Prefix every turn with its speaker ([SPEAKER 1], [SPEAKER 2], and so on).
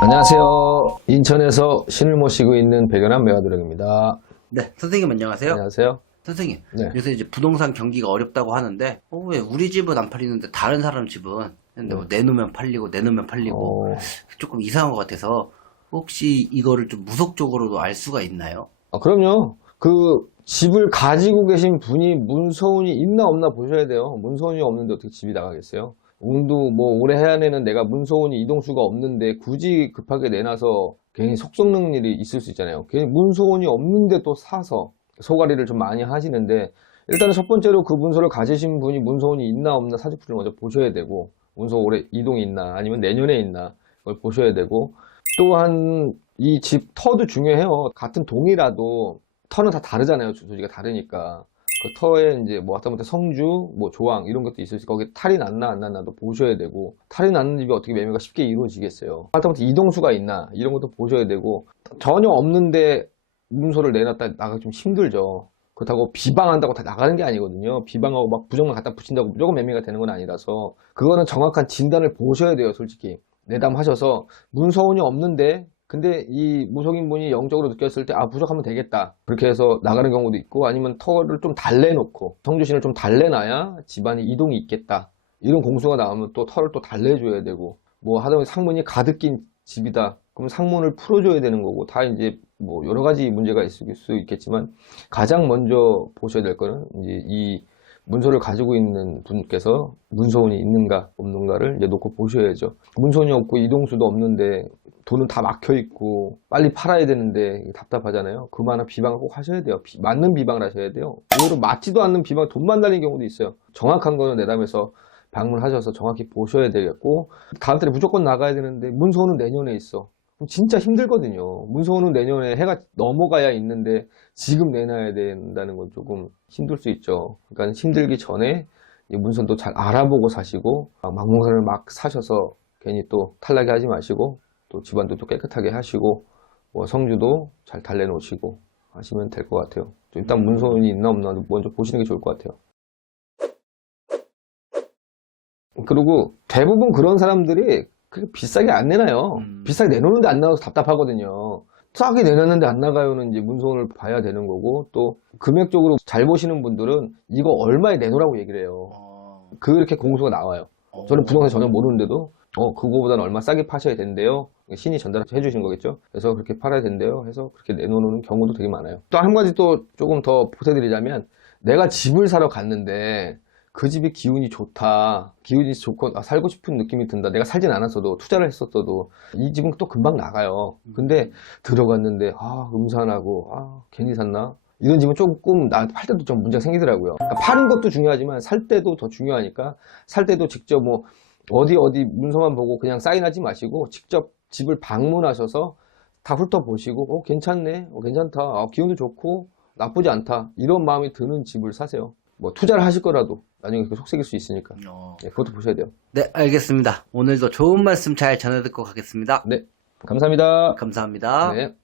[SPEAKER 1] 안녕하세요. 인천에서 신을 모시고 있는 백연한 매화도령입니다.
[SPEAKER 2] 네, 선생님 안녕하세요.
[SPEAKER 1] 안녕하세요.
[SPEAKER 2] 선생님,
[SPEAKER 1] 네.
[SPEAKER 2] 요새 이제 부동산 경기가 어렵다고 하는데, 어, 왜 우리 집은 안 팔리는데 다른 사람 집은 근데 뭐 내놓으면 팔리고 내놓으면 팔리고
[SPEAKER 1] 어,
[SPEAKER 2] 조금 이상한 것 같아서 혹시 이거를 좀 무속적으로도 알 수가 있나요?
[SPEAKER 1] 아, 그럼요. 그 집을 가지고 계신 분이 문서운이 있나 없나 보셔야 돼요. 문서운이 없는데 어떻게 집이 나가겠어요? 운도 뭐 올해 해안에는 내가 문서운이 이동수가 없는데 굳이 급하게 내놔서 괜히 속 썩는 일이 있을 수 있잖아요. 괜히 문서운이 없는데 또 사서 소가리를 좀 많이 하시는데 일단은 첫 번째로 그 문서를 가지신 분이 문서운이 있나 없나 사주풀이를 먼저 보셔야 되고 문서 올해 이동이 있나 아니면 내년에 있나 그걸 보셔야 되고 또한 이 집 터도 중요해요. 같은 동이라도 터는 다 다르잖아요. 주소지가 다르니까. 그 터에 이제 뭐 하다못해 성주, 뭐 조항 이런 것도 있을 수 있고 거기 탈이 났나 안 났나도 보셔야 되고 탈이 났는 집이 어떻게 매매가 쉽게 이루어지겠어요. 하다못해 이동수가 있나 이런 것도 보셔야 되고 전혀 없는데 문서를 내놨다 나가기 좀 힘들죠. 그렇다고 비방한다고 다 나가는 게 아니거든요. 비방하고 막 부정만 갖다 붙인다고 무조건 매매가 되는 건 아니라서 그거는 정확한 진단을 보셔야 돼요, 솔직히. 내담하셔서 문서운이 없는데 근데 이 무속인 분이 영적으로 느꼈을 때 아 부족하면 되겠다. 그렇게 해서 나가는 경우도 있고 아니면 터를 좀 달래놓고 성주신을 좀 달래놔야 집안이 이동이 있겠다. 이런 공수가 나오면 또 터를 또 달래줘야 되고 뭐 하다못해 상문이 가득 낀 집이다. 그럼 상문을 풀어줘야 되는 거고 다 이제 뭐 여러 가지 문제가 있을 수 있겠지만 가장 먼저 보셔야 될 거는 이제 이 문서를 가지고 있는 분께서 문서운이 있는가 없는가를 이제 놓고 보셔야죠. 문서운이 없고 이동수도 없는데 돈은 다 막혀 있고 빨리 팔아야 되는데 답답하잖아요. 그만한 비방을 꼭 하셔야 돼요. 비- 맞는 비방을 하셔야 돼요. 오히려 맞지도 않는 비방 돈만 달린 경우도 있어요. 정확한 거는 내담에서 방문하셔서 정확히 보셔야 되겠고 다음 달에 무조건 나가야 되는데 문서운은 내년에 있어. 진짜 힘들거든요. 문서운은 내년에 해가 넘어가야 있는데 지금 내놔야 된다는 건 조금 힘들 수 있죠. 그러니까 힘들기 전에 이 문선도 잘 알아보고 사시고 막 망몽산을 막 사셔서 괜히 또 탈락이 하지 마시고 또 집안도 또 깨끗하게 하시고 뭐 성주도 잘 달래놓으시고 하시면 될 것 같아요. 좀 일단 문서운이 있나 없나 먼저 보시는 게 좋을 것 같아요. 그리고 대부분 그런 사람들이 그렇게 비싸게 안 내놔요.
[SPEAKER 2] 음.
[SPEAKER 1] 비싸게 내놓는데 안 나와서 답답하거든요. 싸게 내놨는데 안 나가요는 이제 문서운을 봐야 되는 거고 또 금액적으로 잘 보시는 분들은 이거 얼마에 내놓으라고 얘기를 해요.
[SPEAKER 2] 어,
[SPEAKER 1] 그렇게 공수가 나와요.
[SPEAKER 2] 어.
[SPEAKER 1] 저는 부동산 전혀 모르는데도 어 그거보다는 얼마 싸게 파셔야 된대요. 신이 전달해 주신 거겠죠. 그래서 그렇게 팔아야 된대요. 해서 그렇게 내놓는 경우도 되게 많아요. 또 한 가지 또 조금 더 보태드리자면 내가 집을 사러 갔는데 그 집이 기운이 좋다. 기운이 좋고 아, 살고 싶은 느낌이 든다. 내가 살진 않았어도 투자를 했었어도 이 집은 또 금방 나가요. 근데 들어갔는데 아 음산하고 아 괜히 샀나? 이런 집은 조금 나팔 때도 좀 문제가 생기더라고요. 그러니까 파는 것도 중요하지만 살 때도 더 중요하니까 살 때도 직접 뭐 어디 어디 문서만 보고 그냥 사인하지 마시고 직접 집을 방문하셔서 다 훑어보시고 어 괜찮네 어, 괜찮다 아, 기운도 좋고 나쁘지 않다 이런 마음이 드는 집을 사세요 뭐 투자를 하실 거라도 나중에 그 속색일 수 있으니까
[SPEAKER 2] 어.
[SPEAKER 1] 예, 그것도 보셔야 돼요
[SPEAKER 2] 네, 알겠습니다. 오늘도 좋은 말씀 잘 전해 듣고 가겠습니다.
[SPEAKER 1] 네 감사합니다
[SPEAKER 2] 감사합니다.
[SPEAKER 1] 네.